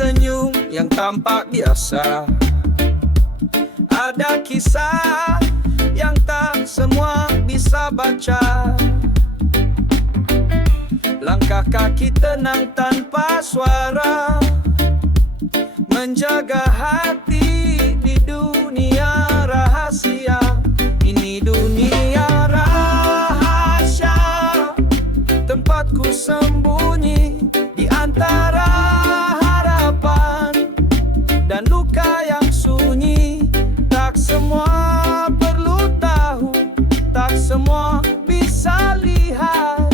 senyum yang tampak biasa. Ada kisah yang tak semua bisa baca. Langkah kaki tenang tanpa suara, menjaga hati di dunia rahasia. Ini dunia rahasia, tempatku sembunyi di antara harapan dan luka yang sunyi. Tak semua perlu tahu, tak semua bisa lihat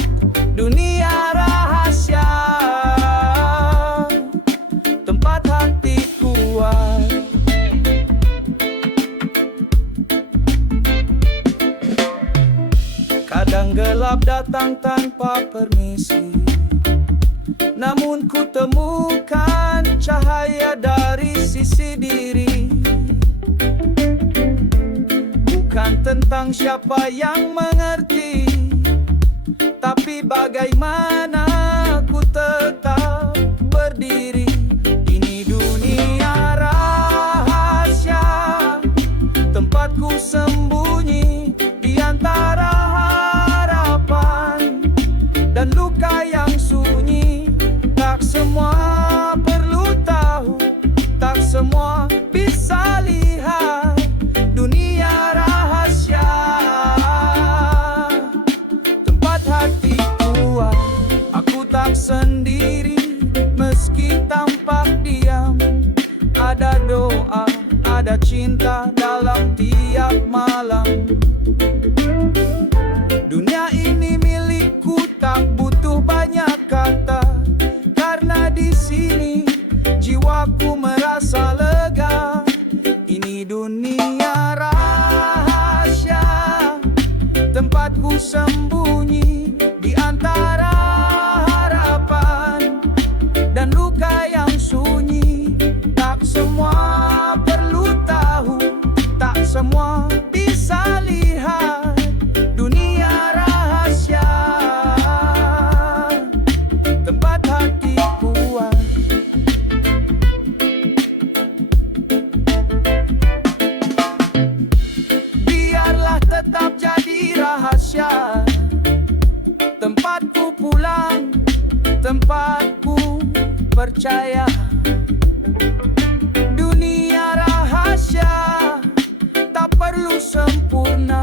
dunia rahasia, tempat hati kuat. Kadang gelap datang tanpa permisi, namun ku temukan cahaya dari sisi diri. Bukan tentang siapa yang mengerti, tapi bagaimana ku tetap berdiri. Ini dunia rahasia, tempatku sembunyi di antara harapan dan luka yang sunyi. Tak semua perlu tahu, tak semua bisa lihat dunia rahasia, tempat hati kuat. Aku tak sendiri meski tampak diam. Ada doa, ada cinta dalam tiap malam. Dunia ini milikku, tak butuh banyak kata, karena di sini jiwaku merasa lega. Ini dunia rahasia, tempatku sembunyi di antara harapan dan luka yang sunyi. Tak semua perlu tahu, tak semua bisa lihat dunia rahasia, tempat hati kuat. Biarlah tetap jadi rahasia, tempatku pulang, tempatku percaya. Dunia rahasia tak perlu sempurna,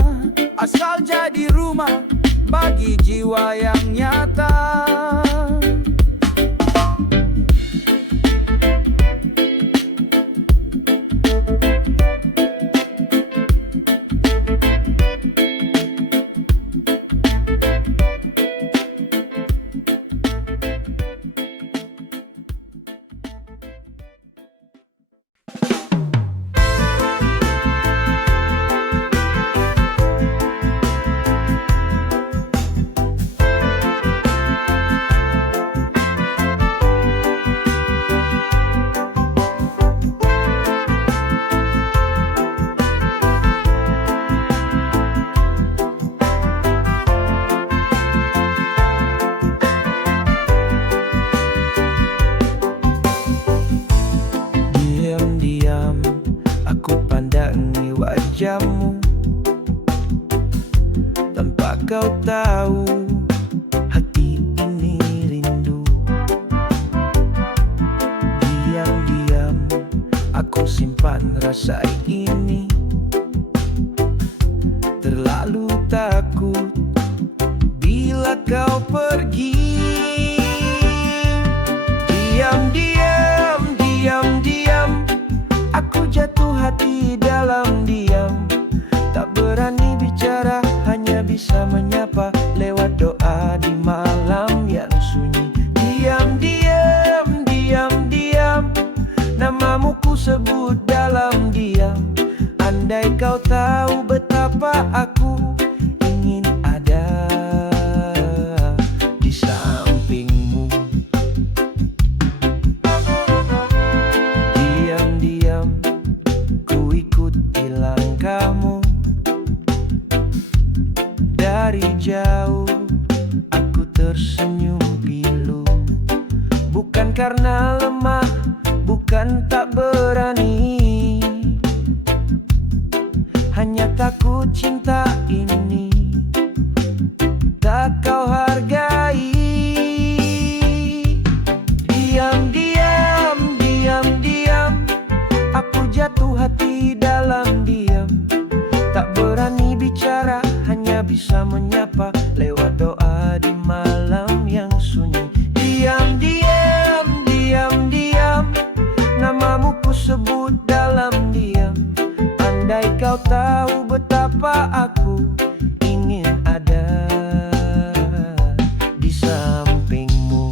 asal jadi rumah bagi jiwa yang nyata. Wajahmu tanpa kau tahu, hati ini rindu. Diam-diam aku simpan rasa ini, terlalu takut bila kau pergi. Diam-diam, diam-diam aku jatuh hati dalam diam. Tak berani bicara, hanya bisa menyapa lewat doa di malam yang sunyi. Diam-diam, diam-diam namamu ku sebut dalam diam. Andai kau tahu betapa aku ingin ada di sampingmu. Diam-diam ku ikuti langkahmu. Dari jauh aku tersenyum pilu, bukan karena lemah Andai kau tahu betapa aku ingin ada di sampingmu.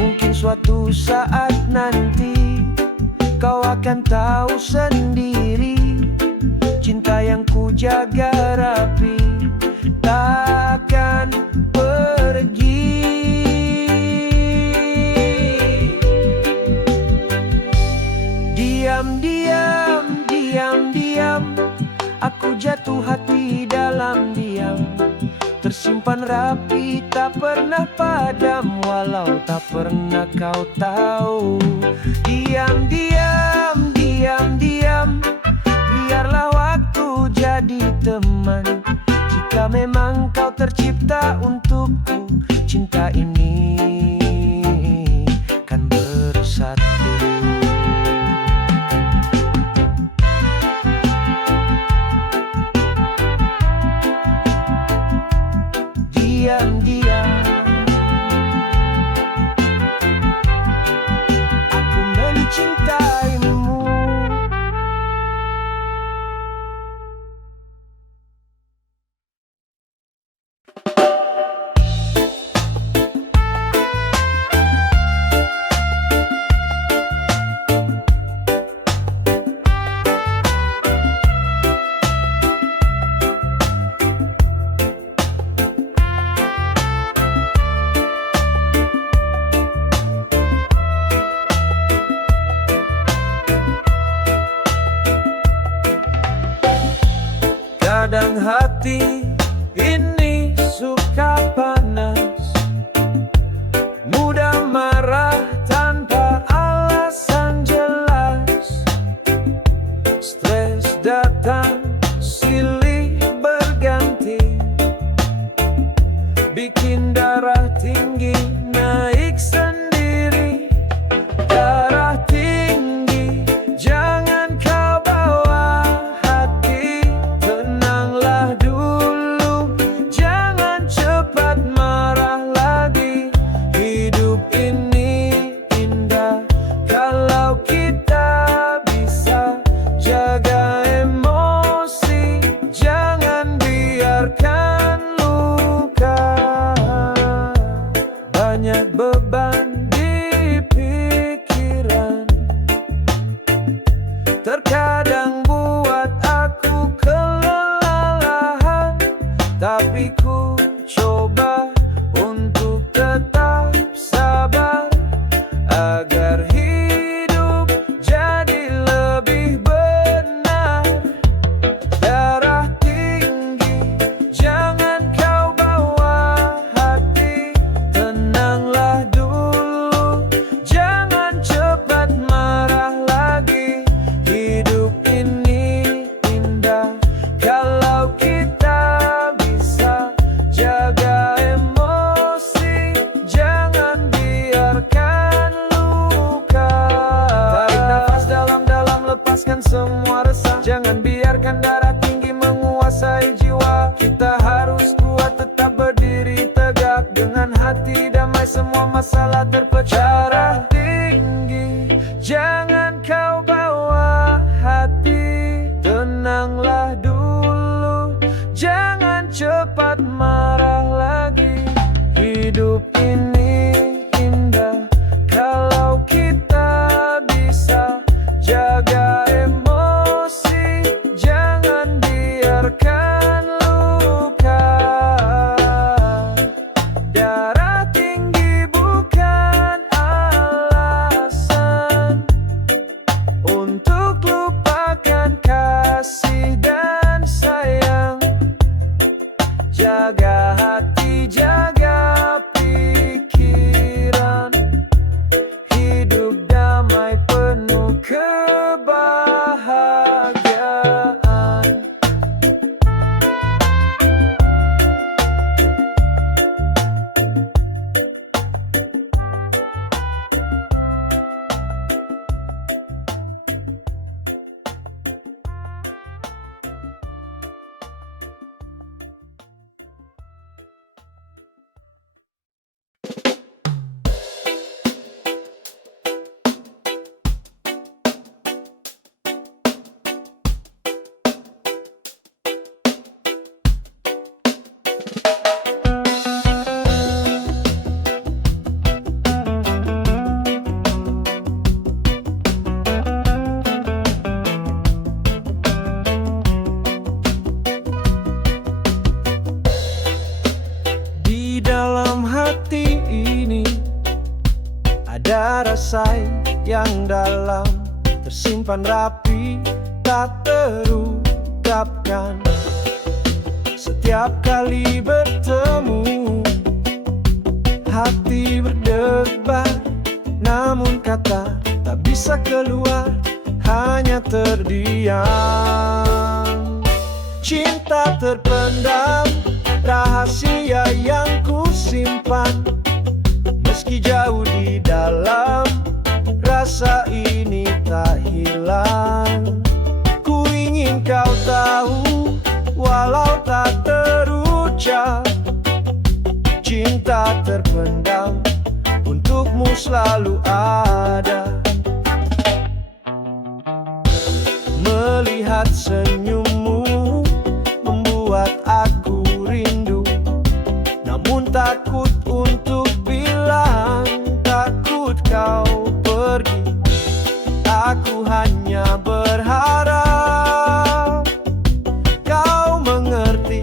Mungkin suatu saat nanti kau akan tahu sendiri, cinta yang ku jaga rapi takkan pergi. Diam-diam, diam-diam, aku jatuh hati dalam diam. Tersimpan rapi, tak pernah padam, walau tak pernah kau tahu. Diam-diam, diam-diam, biarlah waktu jadi teman. Jika memang kau tercipta untukku, cinta ini kan bersatu. Diam-diam, aku mencintaimu. Kadang hati ini suka panas, mudah marah tanpa alasan jelas. Stres datang silih berganti, bikin darah tinggi naik sendiri. Darah tinggi jangan kau bawa hati, tenanglah dulu, jangan cepat marah lagi. Hidup ini indah kalau kita bisa jaga emosi, jangan biarkan luka. Banyak beban di pikiran, terkadang buat aku kelelahan, tapi ku coba untuk tetap sabar agar hidup jadi lebih benar. Darah tinggi jangan kau bawa hati, tenanglah dulu, jangan cepat marah lagi. Hidup ini indah kalau kita bisa jaga emosi, jangan biarkan luka. Tarik nafas dalam-dalam, lepaskan semua resah, jangan biarkan darah tinggi menguasai jiwa. Kita harus kuat, tetap berdiri tegak, dengan hati damai semua masalah terpecah. Darah tinggi jangan kau bawa hati, tenanglah dulu, jangan cepat marah lagi. Hidup ini indah kalau kita bisa jaga emosi, jangan biarkan luka. Darah tinggi bukan dalam, tersimpan rapi, tak terungkapkan. Setiap kali bertemu, hati berdebar, namun kata tak bisa keluar, hanya terdiam. Cinta terpendam, rahasia yang ku simpan. Meski jauh di dalam, rasa ini tak hilang. Ku ingin kau tahu, walau tak terucap. Cinta terpendam, untukmu selalu ada. Melihat senyummu membuat aku rindu, namun takut untuk bilang, takut kau pergi. Aku hanya berharap kau mengerti,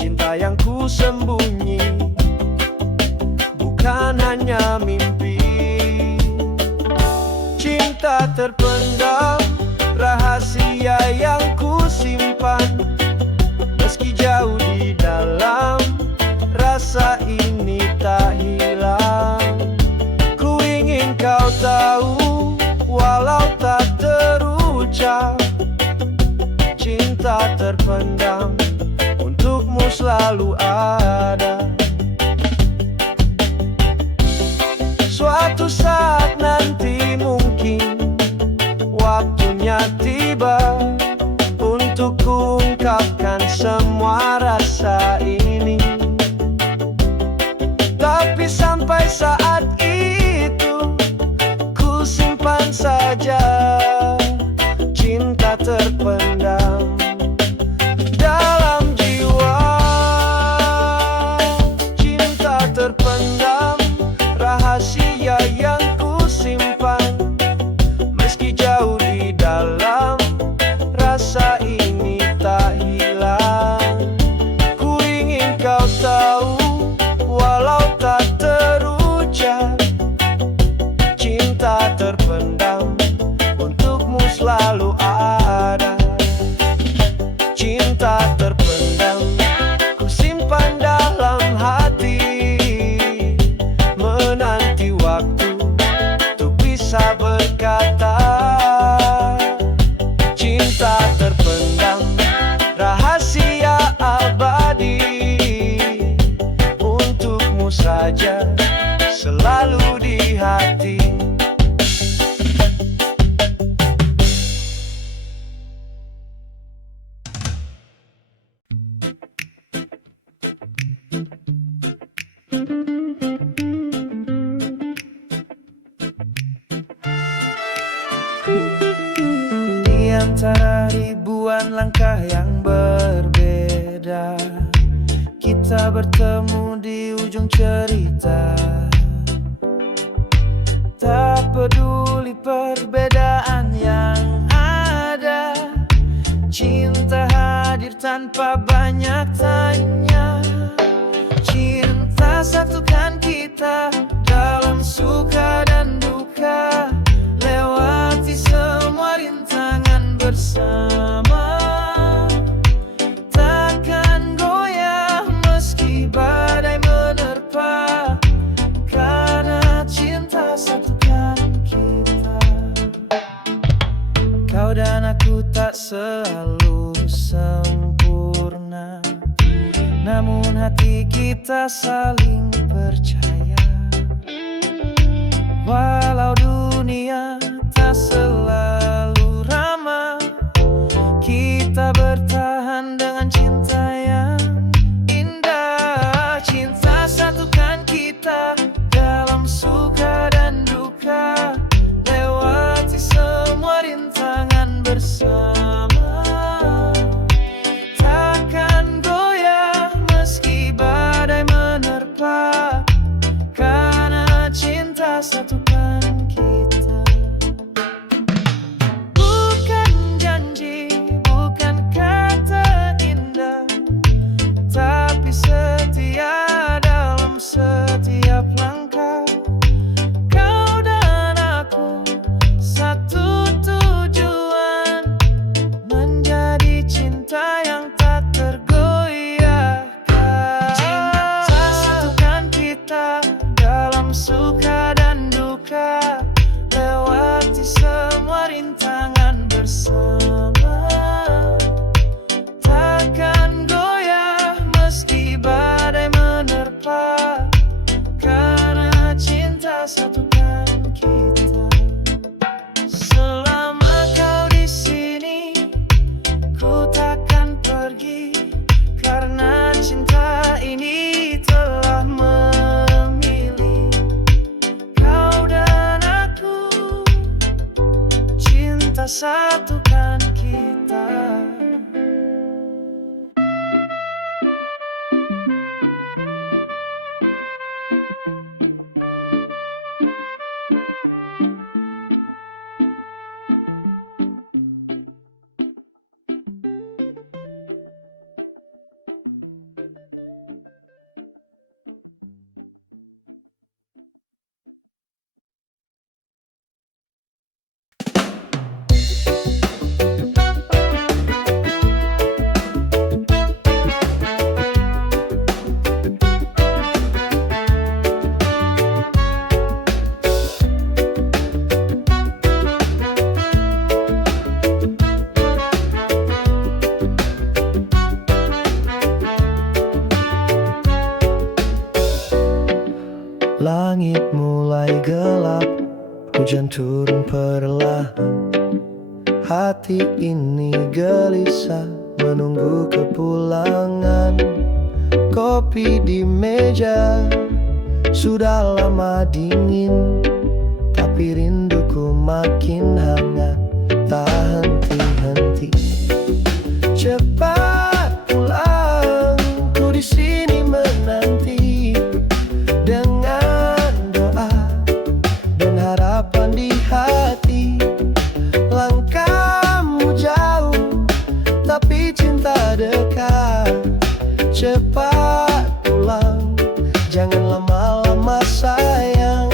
cinta yang ku sembunyi bukan hanya mimpi. Cinta terpendam, rahasia yang ku simpan. Meski jauh di dalam, rasa ini tak hilang. Ku ingin kau tahu, walau tak terucap. Cinta terpendam, untukmu selalu ada. Suatu saat nanti mungkin waktunya tiba untuk kuungkapkan semua rasa ini. Tapi sampai saat itu, ku simpan saja cinta terpendam dalam jiwa. Cinta terpendam, rahasia yang ku simpan. Meski jauh di dalam, rasa ini tak hilang. Ku ingin kau tahu, walau tak terucap. Cinta terpendam, untukmu selalu ada. Cinta terpendam, ku simpan dalam hati, menanti waktu untuk bisa berkata. Cinta terpendam, rahasia abadi, untukmu saja, selalu di hati. Di antara ribuan langkah yang berbeda, kita bertemu di ujung cerita. Tak peduli perbedaan yang ada, cinta hadir tanpa banyak tanya. Cinta satukan kita dalam suka dan duka, lewati semua rintangan bersama. Takkan goyah meski badai menerpa, karena cinta satukan kita. Kau dan aku tak selalu sempurna, namun hati kita saling percaya. Walau dunia tak selalu ramah, kita bertahan dengan cinta yang indah. Cinta satukan kita dalam suka dan duka, lewati semua rintangan bersama. Takkan goyah meski badai menerpa, karena cinta satukan kita. satukan kita. Langit mulai gelap, hujan turun perlahan. Hati ini gelisah menunggu kepulangan. Kopi di meja sudah lama dingin, tapi rinduku makin hangat, tak henti-henti. Cepat pulang, ku di sini menanti dengan doa dan harapan di hati. Langkahmu jauh, tapi cinta dekat. Cepat pulang, jangan lama-lama sayang.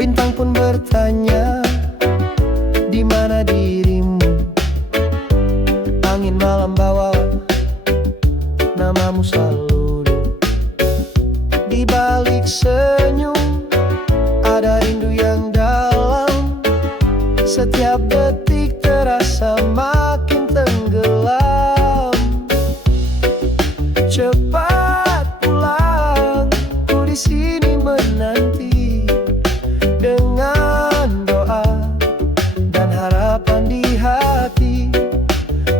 Bintang pun bertanya, di mana dirimu? Angin malam bawa namamu selalu. Di balik senyum ada rindu yang dalam. Setiap detik terasa makin tenggelam. Cepat pulang, ku di sini menanti dengan doa dan harapan di hati.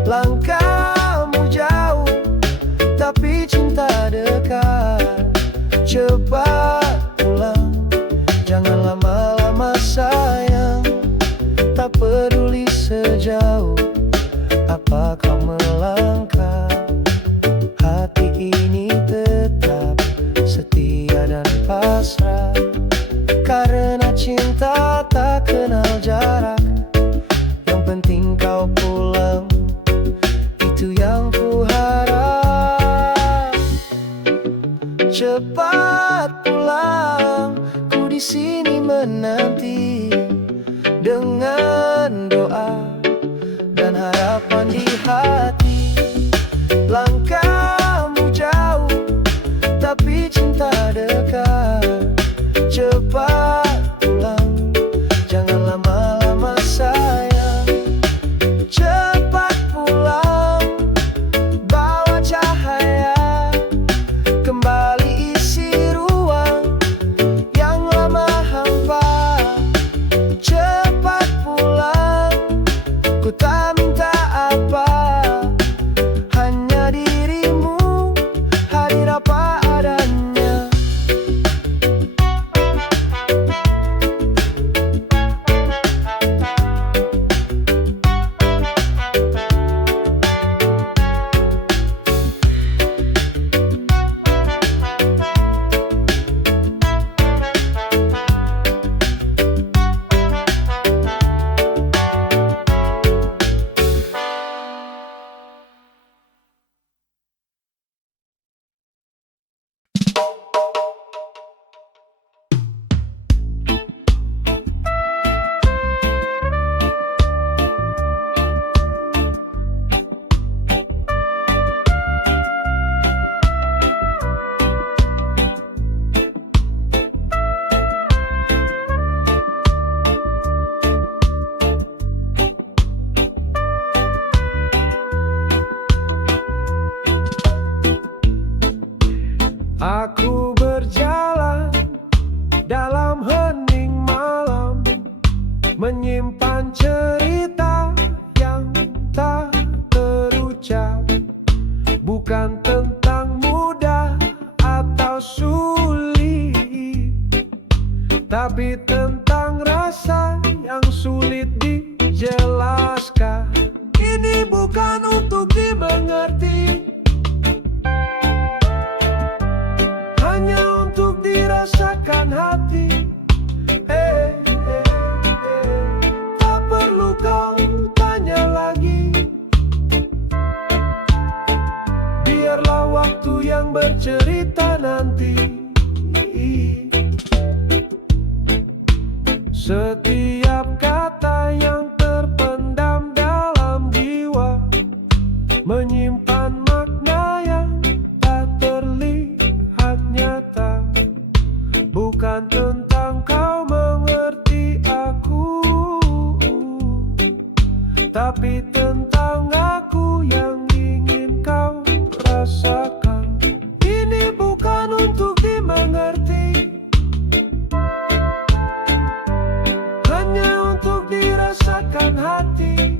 Langkahmu jauh, tapi cinta dekat. Cepat pulang, jangan lama-lama sayang. Tak peduli sejauh apa kau melangkah, hati ini tetap setia dan pasrah. Karena cinta tak kenal jarak. Yang penting kau pulang, itu yang ku harap. Cepat pulang, ku di sini menanti dengan doa dan harapan di hati. Langkahmu jauh, tapi cinta dekat. Cepat pulang, jangan lama-lama sayang. Cepat pulang, bawa cahaya, kembali isi ruang yang lama hampa. Cepat pulang, ku tak minta apa, hanya dirimu hadir apa adanya. Aku berjalan dalam hening malam, menyimpan cerita yang tak terucap. bukan tentang mudah atau sulit, tapi tentang rasa yang sulit dijelaskan. Ini bukan untuk dimengerti, hanya untuk dirasakan hati. Tak perlu kau tanya lagi, biarlah waktu yang bercerita nanti. Setiap kata yang terpendam dalam jiwa menyimpan makna yang tak terlihat nyata. Bukan tentang kau mengerti aku, tapi tentang aku yang ingin kau rasakan. Ini bukan untuk dimengerti, hanya untuk dirasakan hati.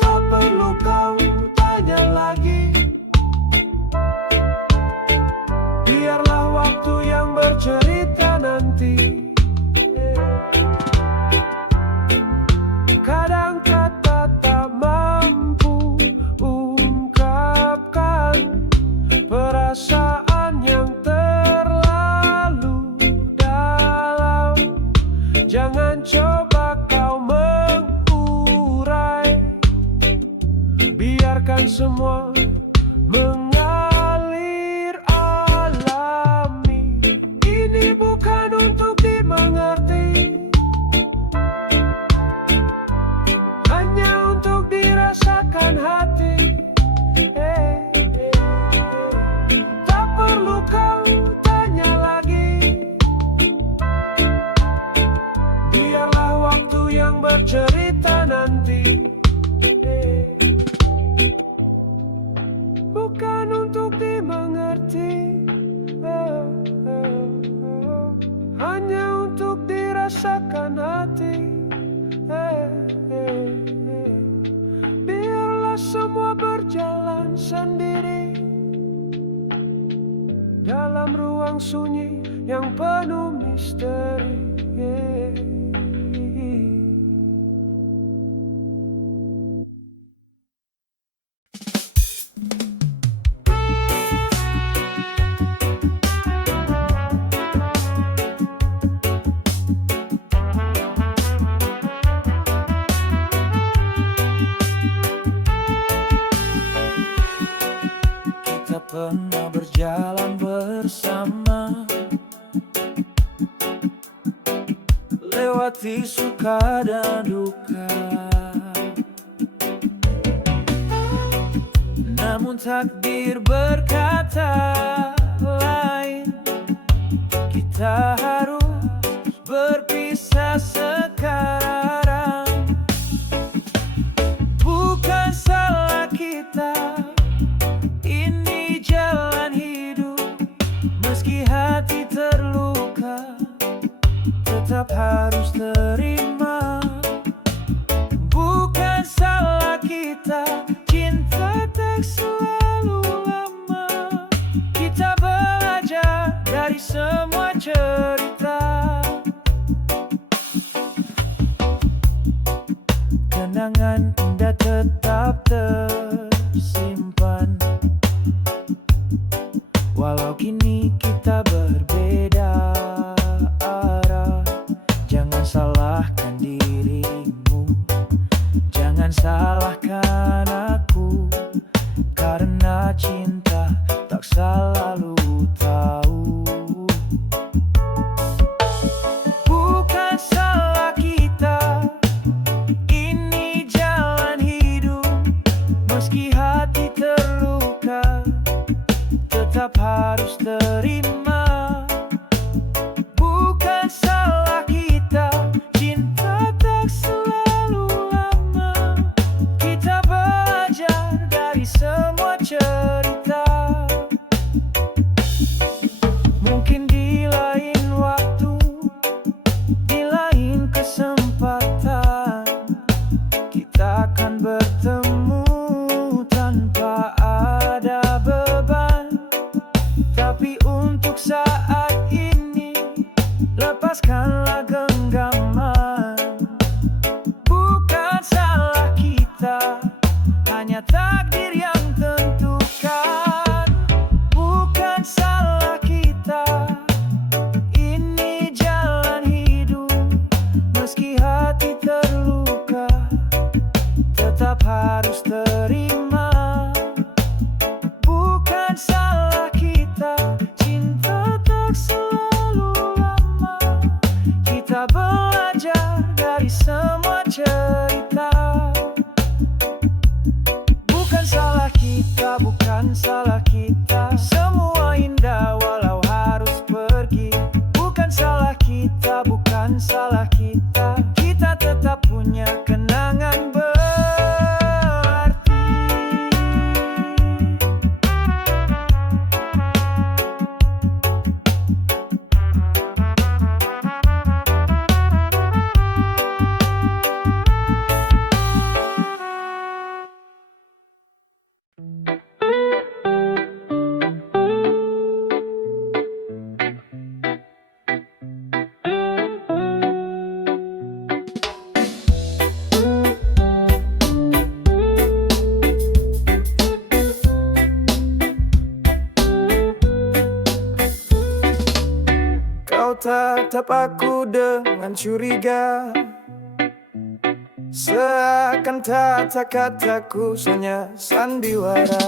Tak perlu kau tanya lagi, biarlah waktu yang bercerita nanti. Kadang kata tak mampu ungkapkan perasaan yang terlalu dalam. Jangan coba kau mengurai, biarkan semua mengalir alami. Ini bukan untuk dimengerti, hanya untuk dirasakan hati. Tak perlu kau tanya lagi, biarlah waktu yang bercerita nanti. Bukan untuk dimengerti, hanya untuk dirasakan hati. Biarlah semua berjalan sendiri dalam ruang sunyi yang penuh misteri. Kita pernah berjalan bersama, lewati suka dan duka. Namun takdir berkata lain, kita harus berpisah sekarang. Bukan salah kita, ini jalan hidup. Meski hati terluka, tetap harus terima. Bukan salah kita, cinta tak selalu lama. Kita belajar dari semua cerita. Kenangan indah tetap tersimpan, walau kini kita berbeda arah. Jangan salahkan dirimu, jangan salahkan aku, karena cinta tak selalu tahu. Bukan salah kita, ini jalan hidup. Meski hati terluka, tetap harus terima. Bukan salah kita, cinta tak selalu lama. Kita belajar dari semua cerita. Mungkin di lain waktu, di lain kesempatan, kita akan bertemu. hanya takdir yang tentukan. Bukan salah kita, ini jalan hidup. Meski hati terluka, tetap harus terima. Bukan salah kita, cinta tak selalu lama. Kita belajar dari semua cerita. Bukan salah kita, bukan salah kita, semua indah walau harus pergi. Bukan salah kita, bukan salah kita, kita tetap punya kenangan berarti. Kau tatap aku dengan curiga, seakan kata-kataku hanya sandiwara.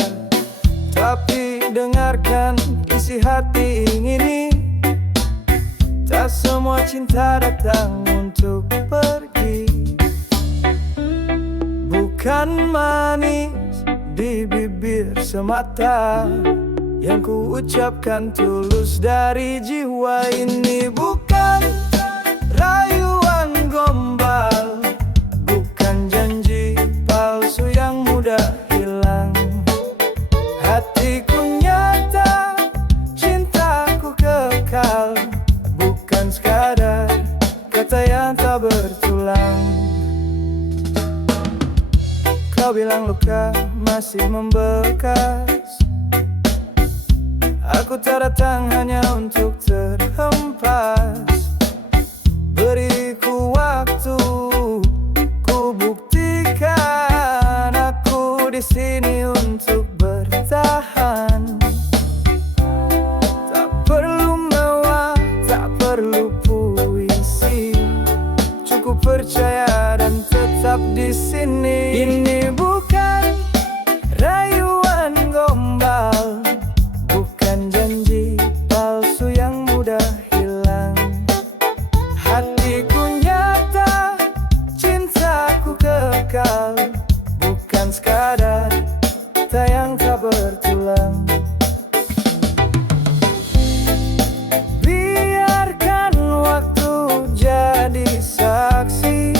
Tapi dengarkan isi hati ini, tak semua cinta datang untuk pergi. Bukan manis di bibir semata, yang ku ucapkan tulus dari jiwa. Ini bukan rayuan gombal, bukan janji palsu yang mudah hilang. Hatiku nyata, cintaku kekal, bukan sekadar kata yang tak bertulang. Kau bilang luka masih membekas, aku tak datang hanya untuk terhempas. Beriku waktu, ku buktikan aku di sini untuk bertahan. Tak perlu mewah, tak perlu puisi, cukup percaya dan tetap di sini. Ini bukan rayuan gombal, bukan janji palsu yang mudah hilang. Hatiku nyata, cintaku kekal, bukan sekadar kata yang tak bertulang. Biarkan waktu jadi saksi,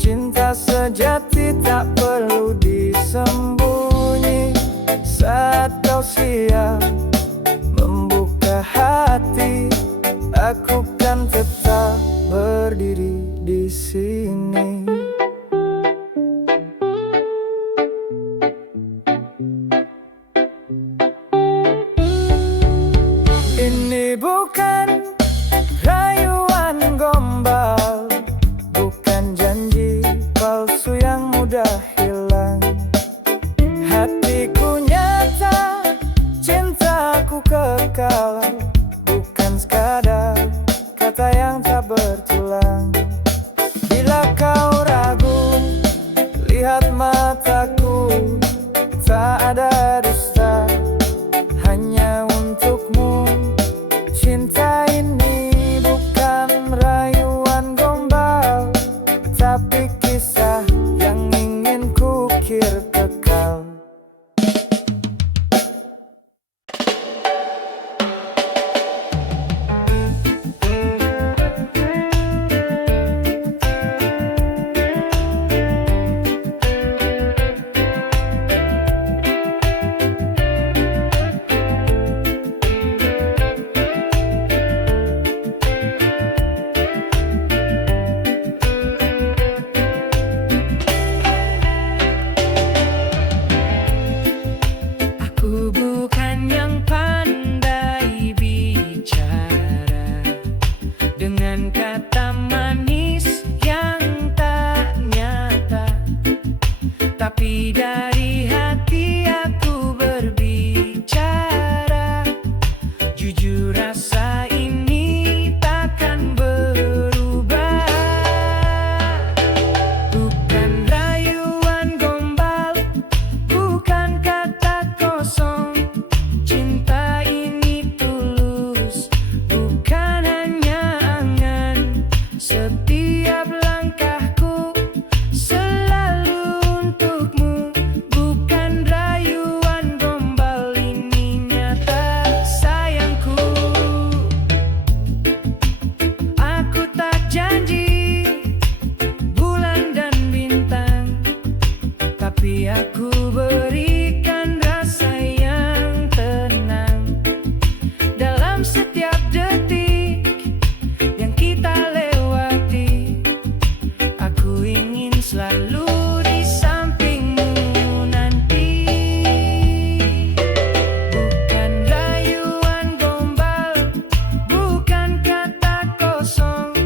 cinta sejati tak perlu disembunyi. Saat kau siap membuka hati, aku kan tetap berdiri di sini. Ini bukan rayuan gombal, bukan janji palsu yang mudah hilang. Hatiku nyata, cintaku kekal, bukan sekadar kata yang tak bertulang. Bila kau ragu, lihat mataku, tak ada dusta, hanya untukmu. Cinta ini bukan rayuan gombal, tapi kisah yang ingin kukir kekal. Tapi dari hati tapi aku berikan rasa yang tenang dalam setiap detik yang kita lewati. Aku ingin selalu di sampingmu nanti. Bukan rayuan gombal, bukan kata kosong.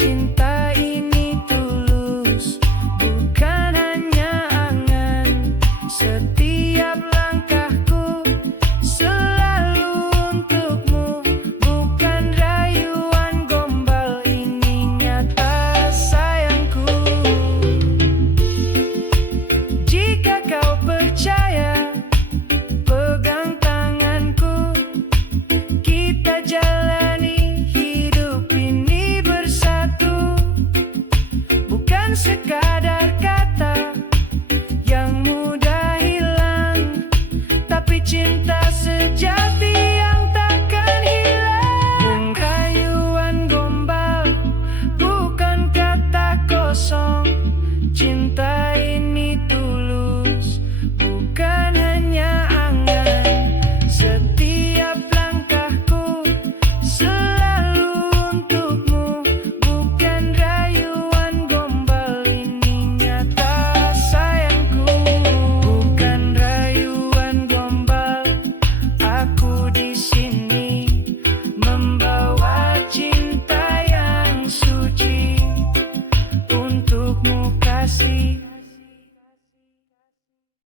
Cinta ini tulus, bukan hanya angan. Setiap langkahku selalu untukmu. Bukan rayuan gombal, ini nyata sayangku. Jika kau percaya, pegang tanganku. Kita jalani hidup ini bersatu. Bukan sekadar kata yang mudah hilang, tapi cinta